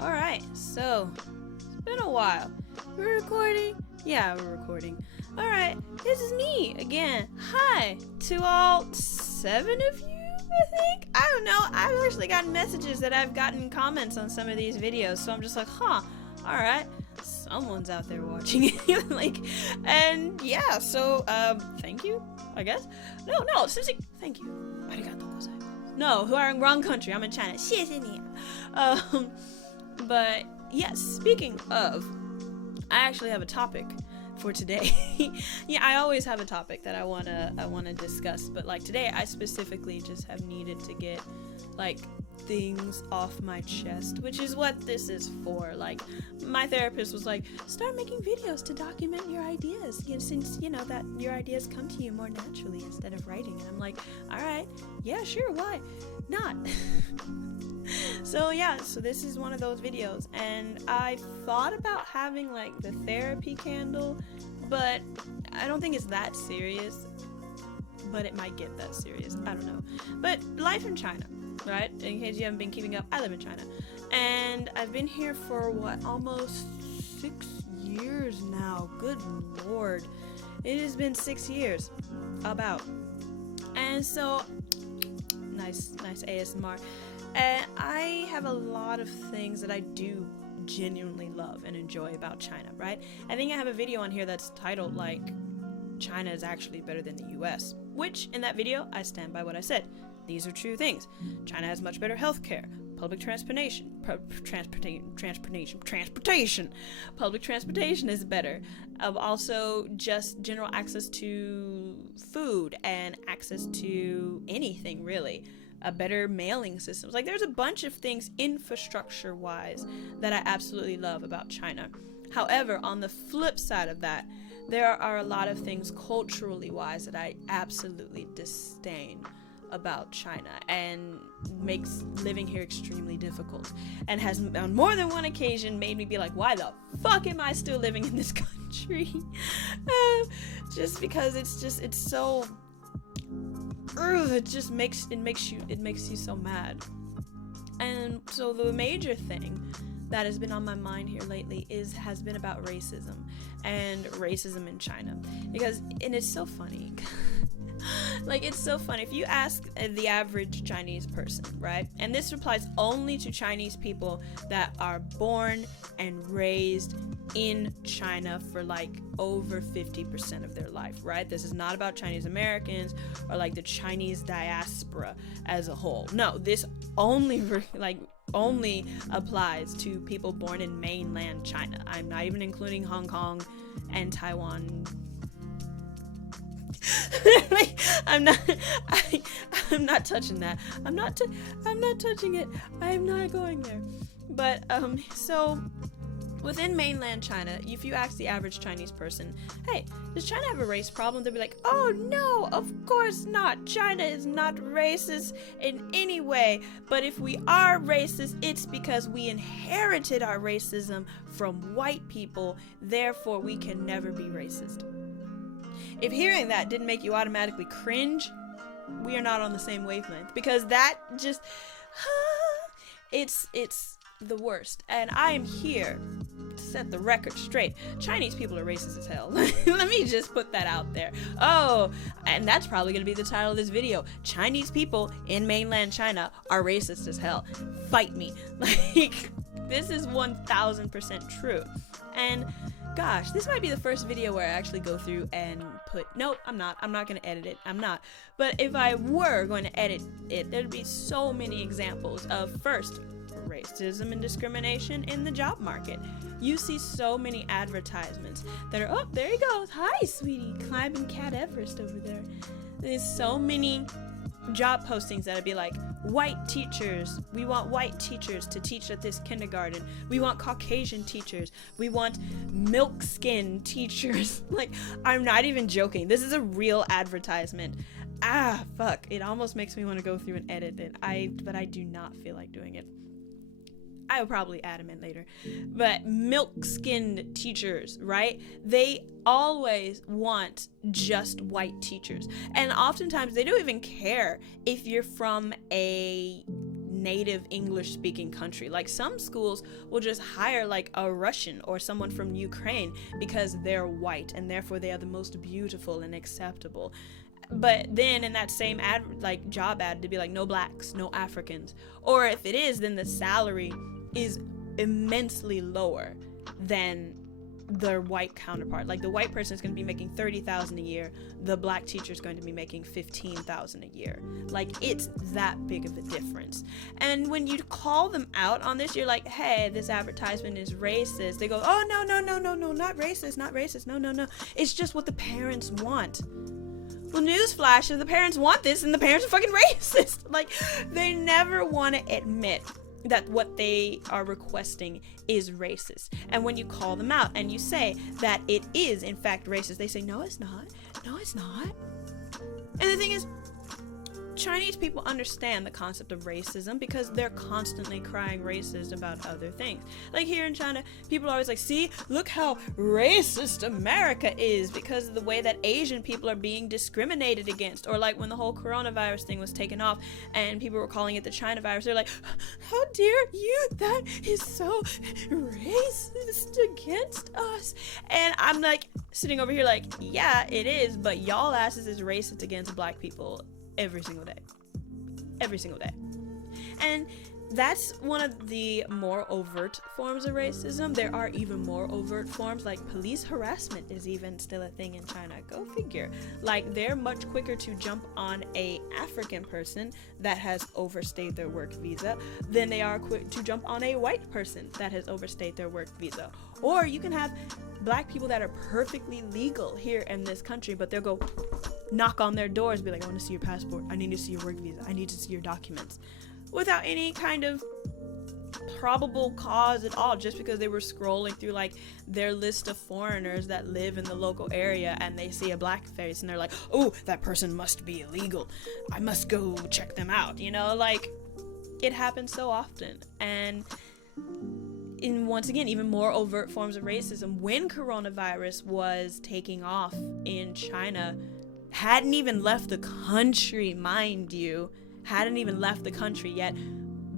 Alright, so it's been a while. We're recording? Yeah, we're recording. Alright, this is me again. Hi to all 7 of you, I think? I don't know. I've actually gotten messages that I've gotten comments on some of these videos, so I'm just like, alright. Someone's out there watching it. And yeah, so, thank you, I guess. No, seriously, thank you. Arigatou gozaimasu. No, wrong country. I'm in China. 谢谢你. But yes, speaking of, I actually have a topic for today. Yeah, I always have a topic that I wanna discuss, but like today I specifically just have needed to get like things off my chest, which is what this is for. Like, my therapist was like, start making videos to document your ideas, since you know that your ideas come to you more naturally instead of writing. And I'm like, all right, yeah, sure, why not? So yeah, so this is one of those videos, and I thought about having like the therapy candle, but I don't think it's that serious, but it might get that serious, I don't know. But life in China, right? In case you haven't been keeping up, I live in China, and I've been here for almost 6 years now. Good lord, it has been 6 years, about. And so nice ASMR. And I have a lot of things that I do genuinely love and enjoy about China, right? I think I have a video on here that's titled like China is actually better than the US, which in that video I stand by what I said. These are true things. China has much better healthcare, public transportation. Public transportation is better. Also, just general access to food and access to anything, really. A better mailing systems. Like, there's a bunch of things infrastructure-wise that I absolutely love about China. However, on the flip side of that, there are a lot of things culturally-wise that I absolutely disdain about China and makes living here extremely difficult, and has on more than one occasion made me be like, why the fuck am I still living in this country? Just because it's so it makes you so mad. And so the major thing that has been on my mind here lately has been about racism in China, and it's so funny. Like, it's so funny. If you ask the average Chinese person, right? And this applies only to Chinese people that are born and raised in China for like over 50% of their life, right? This is not about Chinese Americans or like the Chinese diaspora as a whole. No, this only applies to people born in mainland China. I'm not even including Hong Kong and Taiwan. I'm not touching that. I'm not touching it. I'm not going there. But so within mainland China, if you ask the average Chinese person, hey, does China have a race problem? They'll be like, oh no, of course not. China is not racist in any way. But if we are racist, it's because we inherited our racism from white people. Therefore, we can never be racist. If hearing that didn't make you automatically cringe, we are not on the same wavelength, because that just, it's the worst. And I am here to set the record straight. Chinese people are racist as hell. Let me just put that out there. Oh, and that's probably going to be the title of this video. Chinese people in mainland China are racist as hell. Fight me. Like, this is 1000% true. And gosh, this might be the first video where I actually go through and nope, I'm not going to edit it. I'm not. But if I were going to edit it, there'd be so many examples of, first, racism and discrimination in the job market. You see so many advertisements that are, oh, there he goes. Hi, sweetie, climbing Cat Everest over there. There's so many job postings that'd be like, white teachers, we want white teachers to teach at this kindergarten, we want Caucasian teachers, we want milk skin teachers. Like, I'm not even joking, this is a real advertisement. Fuck, it almost makes me want to go through and edit it, but I do not feel like doing it. I will probably add them in later. But milk-skinned teachers, right? They always want just white teachers. And oftentimes they don't even care if you're from a native English speaking country. Like some schools will just hire like a Russian or someone from Ukraine because they're white and therefore they are the most beautiful and acceptable. But then in that same ad, like job ad, to be like, no blacks, no Africans. Or if it is, then the salary is immensely lower than their white counterpart. Like the white person is going to be making $30,000 a year. The black teacher is going to be making $15,000 a year. Like it's that big of a difference. And when you call them out on this, you're like, hey, this advertisement is racist. They go, oh, no, not racist, not racist. No. It's just what the parents want. Well, newsflash, if the parents want this, then the parents are fucking racist. Like, they never want to admit that what they are requesting is racist. And when you call them out and you say that it is, in fact, racist, they say, no, it's not. No, it's not. And the thing is, Chinese people understand the concept of racism because they're constantly crying racist about other things. Like here in China, people are always like, see, look how racist America is because of the way that Asian people are being discriminated against. Or like when the whole coronavirus thing was taken off and people were calling it the China virus, they're like, how dare you? That is so racist against us. And I'm like sitting over here like, yeah, it is, but y'all asses is racist against black people every single day. And that's one of the more overt forms of racism. There are even more overt forms, like police harassment is even still a thing in China. Go figure. Like they're much quicker to jump on a African person that has overstayed their work visa than they are quick to jump on a white person that has overstayed their work visa. Or you can have black people that are perfectly legal here in this country, but they'll go knock on their doors, be like, I want to see your passport, I need to see your work visa, I need to see your documents, without any kind of probable cause at all, just because they were scrolling through like their list of foreigners that live in the local area and they see a black face and they're like, oh, that person must be illegal, I must go check them out. You know, like it happens so often. And in, once again, even more overt forms of racism, when coronavirus was taking off in China, hadn't even left the country, mind you, hadn't even left the country yet,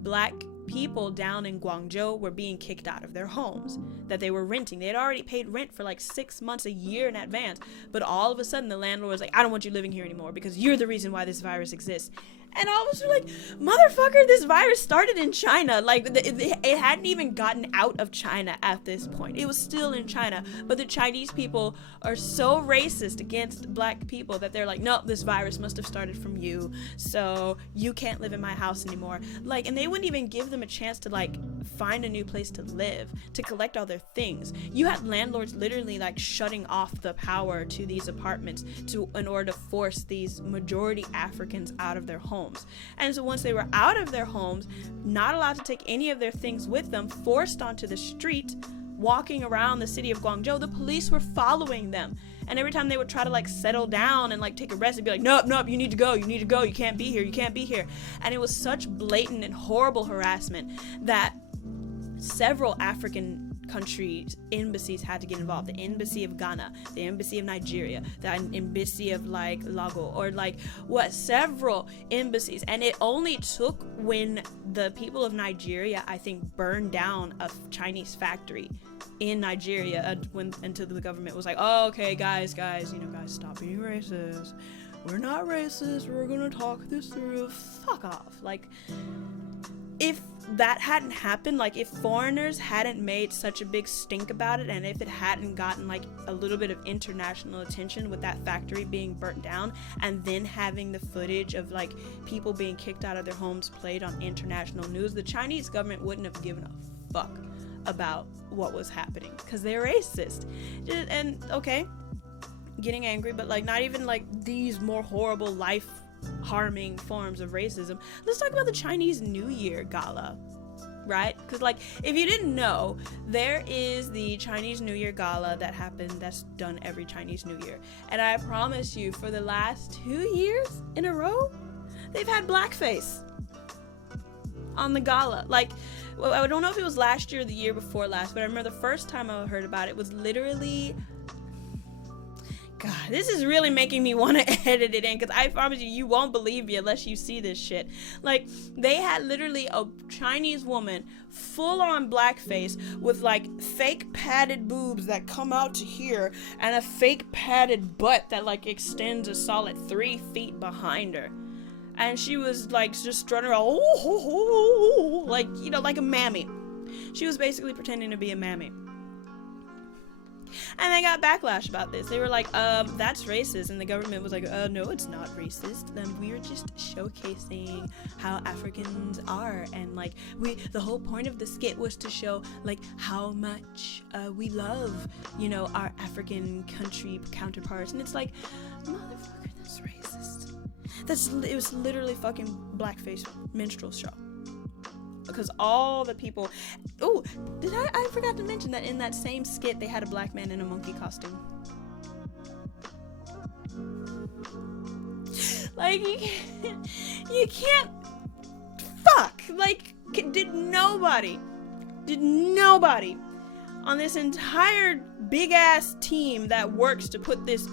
black people down in Guangzhou were being kicked out of their homes that they were renting. They had already paid rent for like 6 months, a year in advance, but all of a sudden the landlord was like, I don't want you living here anymore because you're the reason why this virus exists. And all of us were like, motherfucker, this virus started in China. Like, it hadn't even gotten out of China at this point. It was still in China. But the Chinese people are so racist against black people that they're like, no, this virus must have started from you. So you can't live in my house anymore. Like, and they wouldn't even give them a chance to, like, find a new place to live, to collect all their things. You had landlords literally, like, shutting off the power to these apartments in order to force these majority Africans out of their homes. And so once they were out of their homes, not allowed to take any of their things with them, forced onto the street, walking around the city of Guangzhou, the police were following them. And every time they would try to like settle down and like take a rest, they'd be like, nope, you need to go, you can't be here. And it was such blatant and horrible harassment that several African countries' embassies had to get involved. The embassy of Ghana, the embassy of Nigeria, the embassy of like Lago, or like several embassies. And it only took when the people of Nigeria, I think, burned down a Chinese factory in Nigeria until the government was like, oh, okay, guys, stop being racist. We're not racist. We're gonna talk this through. Fuck off. Like, if that hadn't happened, like if foreigners hadn't made such a big stink about it, and if it hadn't gotten like a little bit of international attention with that factory being burnt down, and then having the footage of like people being kicked out of their homes played on international news, the Chinese government wouldn't have given a fuck about what was happening because they're racist. And okay, getting angry, but like not even like these more horrible life harming forms of racism. Let's talk about the Chinese New Year gala, right? Because like if you didn't know, there is the Chinese New Year gala that's done every Chinese New Year, and I promise you, for the last 2 years in a row, they've had blackface on the gala. Like, well, I don't know if it was last year or the year before last, but I remember the first time I heard about it was literally God, this is really making me want to edit it in, because I promise you, you won't believe me unless you see this shit. Like, they had literally a Chinese woman full on blackface with like fake padded boobs that come out to here and a fake padded butt that like extends a solid 3 feet behind her. And she was like just strutting around, like, you know, like a mammy. She was basically pretending to be a mammy. And they got backlash about this. They were like, that's racist. And the government was like, no, it's not racist. We're just showcasing how Africans are. And like, the whole point of the skit was to show like how much we love, you know, our African country counterparts. And it's like, motherfucker, that's racist. It was literally fucking blackface minstrel show. Because all the people... Oh, I forgot to mention that in that same skit, they had a black man in a monkey costume. Like, you can't... Fuck! Like, did nobody on this entire big-ass team that works to put this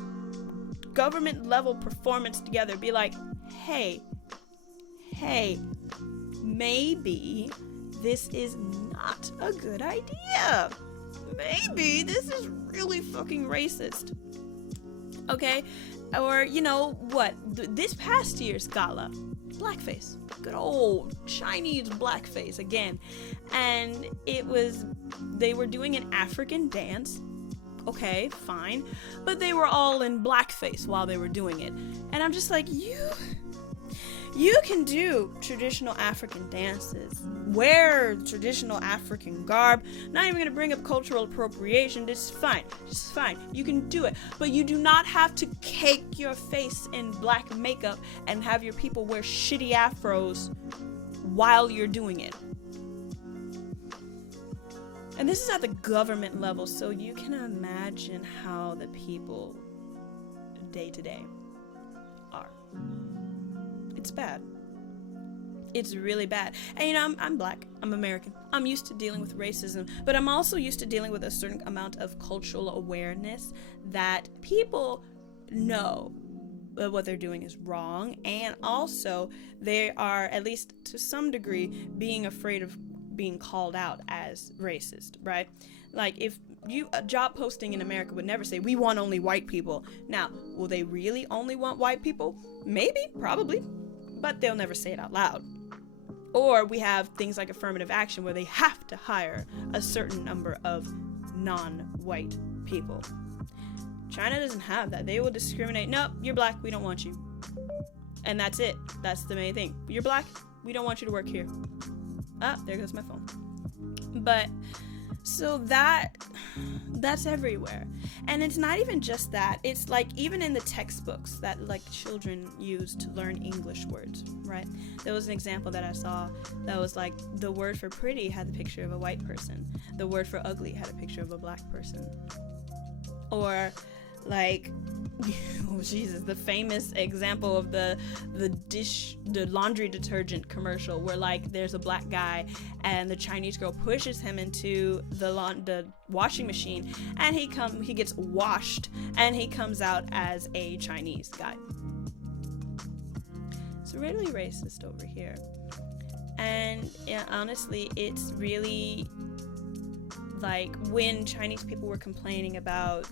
government-level performance together be like, hey, maybe this is not a good idea. Maybe this is really fucking racist. Okay? Or, you know what? This past year's gala, blackface. Good old Chinese blackface again. And they were doing an African dance. Okay, fine. But they were all in blackface while they were doing it. And I'm just like, you can do traditional African dances, wear traditional African garb, not even gonna bring up cultural appropriation, it's fine, you can do it, but you do not have to cake your face in black makeup and have your people wear shitty afros while you're doing it. And this is at the government level, so you can imagine how the people day to day are. It's bad. It's really bad. And you know, I'm black. I'm American. I'm used to dealing with racism, but I'm also used to dealing with a certain amount of cultural awareness that people know what they're doing is wrong, and also they are, at least to some degree, being afraid of being called out as racist, right? Like, if a job posting in America would never say, we want only white people. Now, will they really only want white people? Maybe, probably, but they'll never say it out loud. Or we have things like affirmative action where they have to hire a certain number of non-white people. China doesn't have that. They will discriminate. Nope, you're black, we don't want you. And that's it. That's the main thing. You're black, we don't want you to work here. Ah, there goes my phone. But so that's everywhere. And it's not even just that. It's like even in the textbooks that like children use to learn English words, right? There was an example that I saw that was like the word for pretty had the picture of a white person. The word for ugly had a picture of a black person. Or like, oh Jesus, the famous example of the laundry detergent commercial where like there's a black guy and the Chinese girl pushes him into the washing machine and he gets washed and he comes out as a Chinese guy. It's really racist over here. And yeah, honestly, it's really like when Chinese people were complaining about,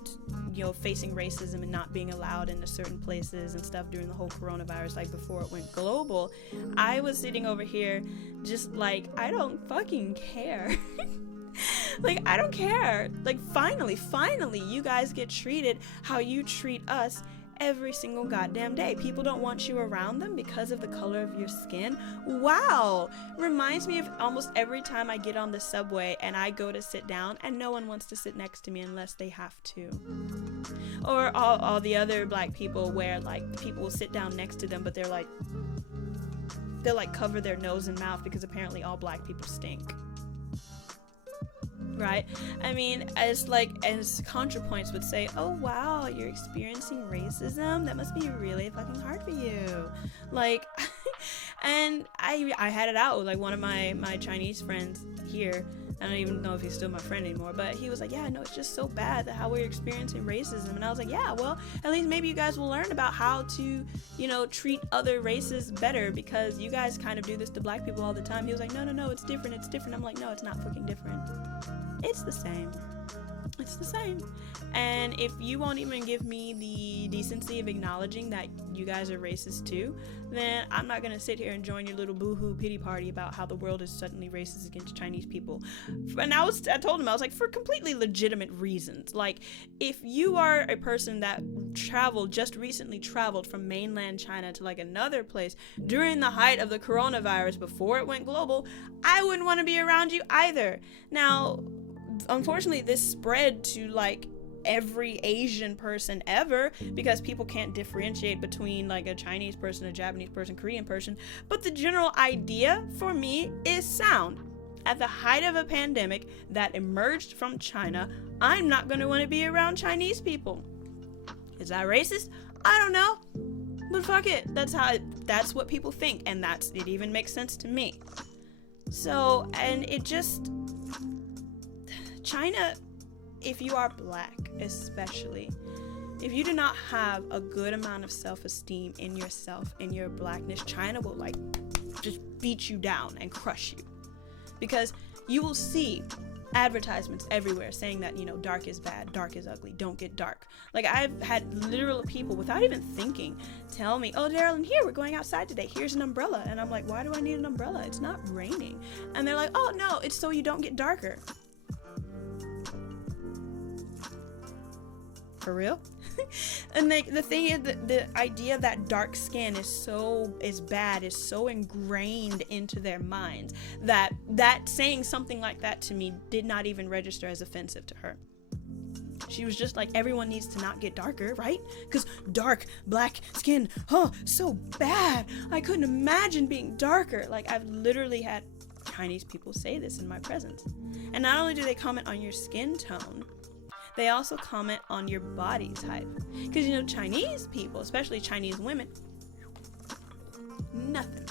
you know, facing racism and not being allowed into certain places and stuff during the whole coronavirus, like before it went global, I was sitting over here just like, I don't fucking care. Like, I don't care. Like, finally, you guys get treated how you treat us every single goddamn day. People don't want you around them because of the color of your skin. Wow. Reminds me of almost every time I get on the subway and I go to sit down and no one wants to sit next to me unless they have to. Or all the other black people where like people will sit down next to them but they'll cover their nose and mouth because apparently all black people stink. Right? I mean, as ContraPoints would say, oh wow, you're experiencing racism? That must be really fucking hard for you. Like, and I had it out with like one of my Chinese friends. here. I don't even know if he's still my friend anymore, but he was like, yeah, no, it's just so bad that how we're experiencing racism. And I was like, yeah, well, at least maybe you guys will learn about how to, you know, treat other races better, because you guys kind of do this to black people all the time. He was like, no, it's different. I'm like, no, it's not fucking different. It's the same. It's the same. And if you won't even give me the decency of acknowledging that you guys are racist too, then I'm not gonna sit here and join your little boohoo pity party about how the world is suddenly racist against Chinese people. And I told him, I was like, for completely legitimate reasons. Like, if you are a person that just recently traveled from mainland China to like another place during the height of the coronavirus before it went global, I wouldn't want to be around you either. Now, unfortunately, this spread to like every Asian person ever, because people can't differentiate between like a Chinese person, a Japanese person, Korean person. But the general idea for me is sound. At the height of a pandemic that emerged from China, I'm not going to want to be around Chinese people. Is that racist? I don't know. But fuck it. That's what people think, and it even makes sense to me. So, and it just, China, if you are black especially, if you do not have a good amount of self-esteem in yourself, in your blackness, China will like just beat you down and crush you. Because you will see advertisements everywhere saying that, you know, dark is bad, dark is ugly, don't get dark. Like, I've had literal people, without even thinking, tell me, oh, Darylyn, here, we're going outside today, here's an umbrella. And I'm like, why do I need an umbrella? It's not raining. And they're like, oh no, it's so you don't get darker. For real? And the thing is, the idea that dark skin is bad is so ingrained into their minds that saying something like that to me did not even register as offensive to her. She was just like, everyone needs to not get darker, right? Because dark black skin, oh, so bad. I couldn't imagine being darker. Like, I've literally had Chinese people say this in my presence. And not only do they comment on your skin tone, they also comment on your body type. Because, you know, Chinese people, especially Chinese women, nothing.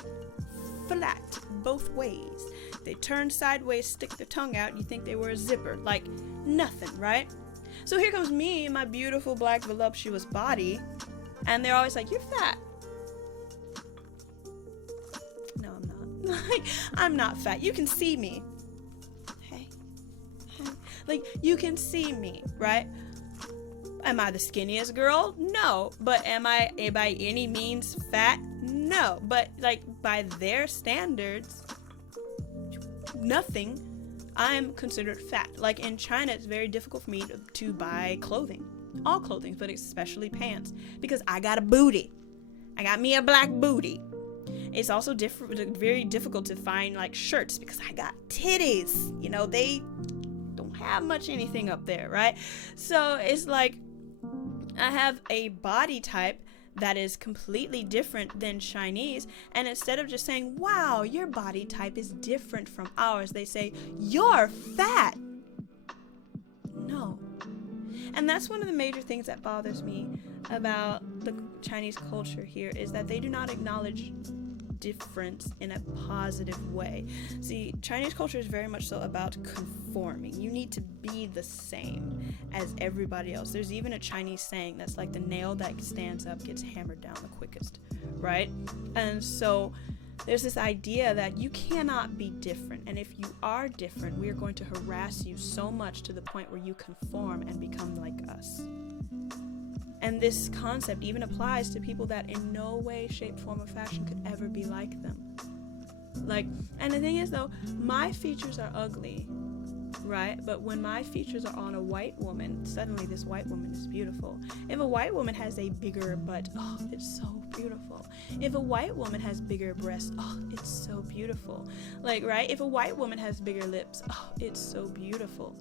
Flat, both ways. They turn sideways, stick their tongue out, you think they were a zipper. Like, nothing, right? So here comes me in my beautiful black voluptuous body, and they're always like, you're fat. No, I'm not. Like, I'm not fat. You can see me. Like, you can see me, right? Am I the skinniest girl? No. But am I by any means fat? No. But, like, by their standards, nothing, I'm considered fat. Like, in China, it's very difficult for me to buy clothing. All clothing, but especially pants. Because I got a booty. I got me a black booty. It's also very difficult to find, like, shirts because I got titties. You know, they don't have much anything up there, right? So it's like I have a body type that is completely different than Chinese, and instead of just saying, wow, your body type is different from ours, they say, you're fat. No. And that's one of the major things that bothers me about the Chinese culture here, is that they do not acknowledge difference in a positive way. See, Chinese culture is very much so about conforming. You need to be the same as everybody else. There's even a Chinese saying that's like, the nail that stands up gets hammered down the quickest, right? And so there's this idea that you cannot be different, and if you are different, we are going to harass you so much to the point where you conform and become like us. And this concept even applies to people that in no way, shape, form, or fashion could ever be like them. Like, and the thing is though, my features are ugly, right? But when my features are on a white woman, suddenly this white woman is beautiful. If a white woman has a bigger butt, oh, it's so beautiful. If a white woman has bigger breasts, oh, it's so beautiful. Like, right? If a white woman has bigger lips, oh, it's so beautiful.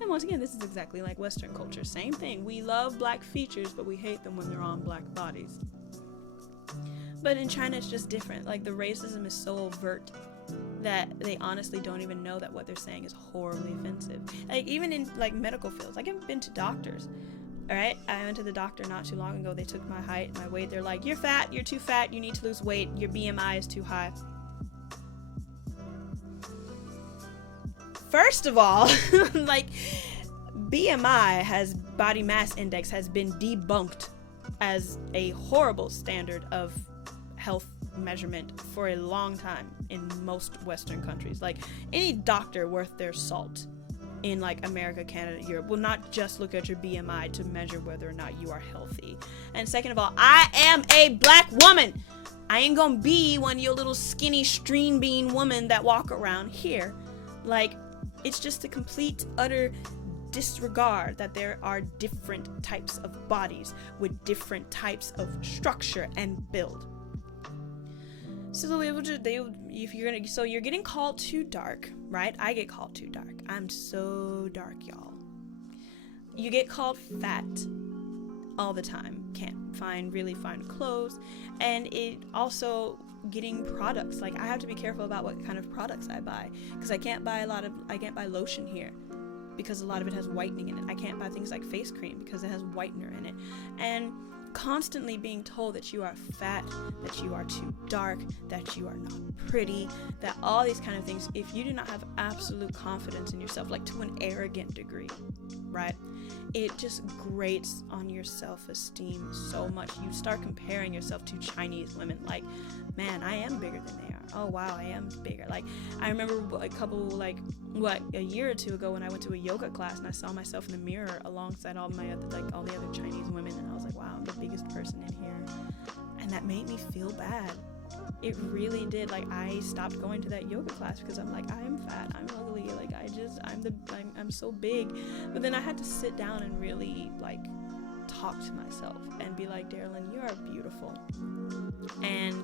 And once again, this is exactly like Western culture. Same thing. We love black features, but we hate them when they're on black bodies. But in China, it's just different. Like, the racism is so overt that they honestly don't even know that what they're saying is horribly offensive. Like, even in, like, medical fields. Like, I've been to doctors. Alright? I went to the doctor not too long ago. They took my height, my weight. They're like, you're fat, you're too fat, you need to lose weight, your BMI is too high. First of all, like, body mass index has been debunked as a horrible standard of health measurement for a long time in most Western countries. Like, any doctor worth their salt in like America, Canada, Europe will not just look at your BMI to measure whether or not you are healthy. And second of all, I am a black woman. I ain't gonna be one of your little skinny stream bean women that walk around here. Like, it's just a complete, utter disregard that there are different types of bodies with different types of structure and build. So you're getting called too dark, right? I get called too dark. I'm so dark, y'all. You get called fat all the time. Can't find really fine clothes, and it also getting products. Like, I have to be careful about what kind of products I buy, because I can't buy lotion here because a lot of it has whitening in it. I can't buy things like face cream because it has whitener in it. And constantly being told that you are fat, that you are too dark, that you are not pretty, that all these kind of things, if you do not have absolute confidence in yourself, like to an arrogant degree, right, it just grates on your self-esteem so much. You start comparing yourself to Chinese women, like, man, I am bigger than they are. Oh wow, I am bigger. Like, I remember a year or two ago when I went to a yoga class and I saw myself in the mirror alongside all the other Chinese women, and I was like, wow, I'm the biggest person in here. And that made me feel bad. It really did. Like, I stopped going to that yoga class because I'm like, I am fat, I'm ugly, like, I'm so big. But then I had to sit down and really like talk to myself and be like, Darylyn, you are beautiful. And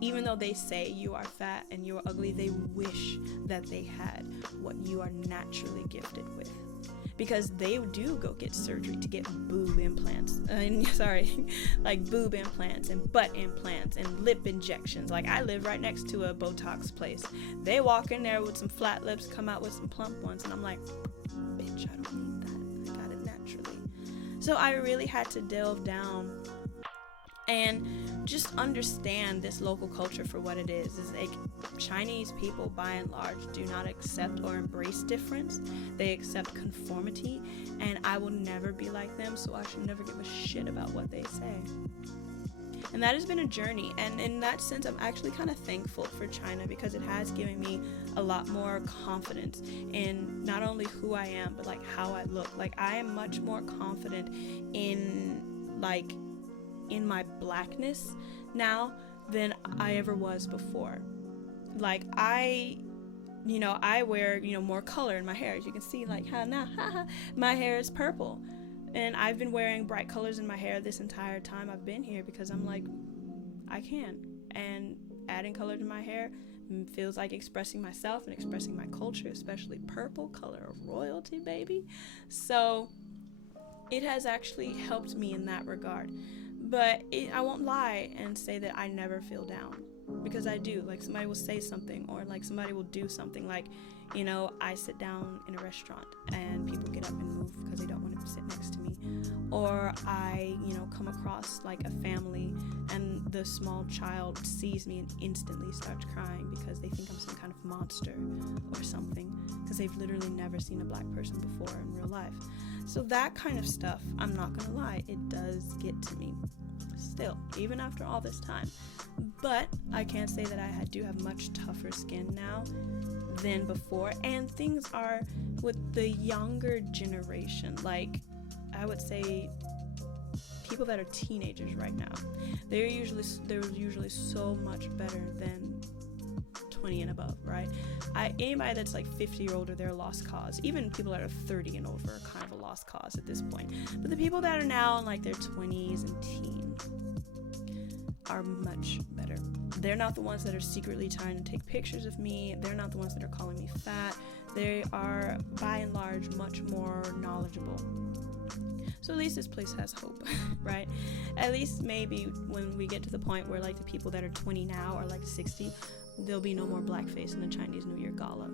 even though they say you are fat and you are ugly, they wish that they had what you are naturally gifted with. Because they do go get surgery to get boob implants. Like boob implants and butt implants and lip injections. Like, I live right next to a Botox place. They walk in there with some flat lips, come out with some plump ones, and I'm like, bitch, I don't need that. I got it naturally. So I really had to delve down and just understand this local culture for what it is. It's like, Chinese people, by and large, do not accept or embrace difference. They accept conformity, and I will never be like them, so I should never give a shit about what they say. And that has been a journey, and in that sense, I'm actually kind of thankful for China, because it has given me a lot more confidence in not only who I am, but like how I look. Like, I am much more confident in my blackness now than I ever was before. Like, I wear, more color in my hair. As you can see, like, my hair is purple. And I've been wearing bright colors in my hair this entire time I've been here, because I'm like, I can. And adding color to my hair feels like expressing myself and expressing my culture, especially purple, color of royalty, baby. So it has actually helped me in that regard. But I won't lie and say that I never feel down, because I do. Like, somebody will say something, or like somebody will do something. Like, I sit down in a restaurant and people get up and move because they don't want to sit next to me. Or I, come across like a family and the small child sees me and instantly starts crying because they think I'm some kind of monster or something, because they've literally never seen a black person before in real life. So that kind of stuff, I'm not gonna lie, it does get to me still, even after all this time. But I can't say that I do have much tougher skin now than before, and things are with the younger generation, like, I would say people that are teenagers right now, they're usually so much better than 20 and above, right? Anybody that's like 50 or older, they're a lost cause. Even people that are 30 and over are kind of a lost cause at this point. But the people that are now in like their 20s and teens are much better. They're not the ones that are secretly trying to take pictures of me. They're not the ones that are calling me fat. They are, by and large, much more knowledgeable. So at least this place has hope, right? At least maybe when we get to the point where like the people that are 20 now are like 60, there'll be no more blackface in the Chinese New Year gala.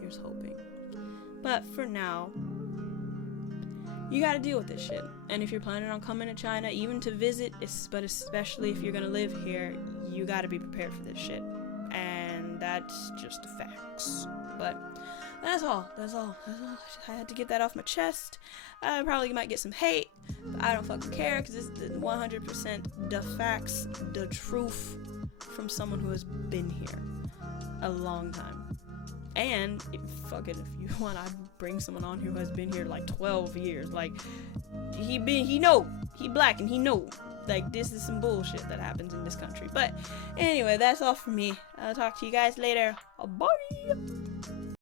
Here's hoping. But for now, you gotta deal with this shit. And if you're planning on coming to China, even to visit, but especially if you're gonna live here, you gotta be prepared for this shit. And that's just the facts. But that's all. I had to get that off my chest. I probably might get some hate, but I don't fucking care, because it's 100% the facts, the truth, from someone who has been here a long time. And if you want, I bring someone on who has been here like 12 years. Like, he black, and he know, like, this is some bullshit that happens in this country. But anyway, that's all from me. I'll talk to you guys later. Bye.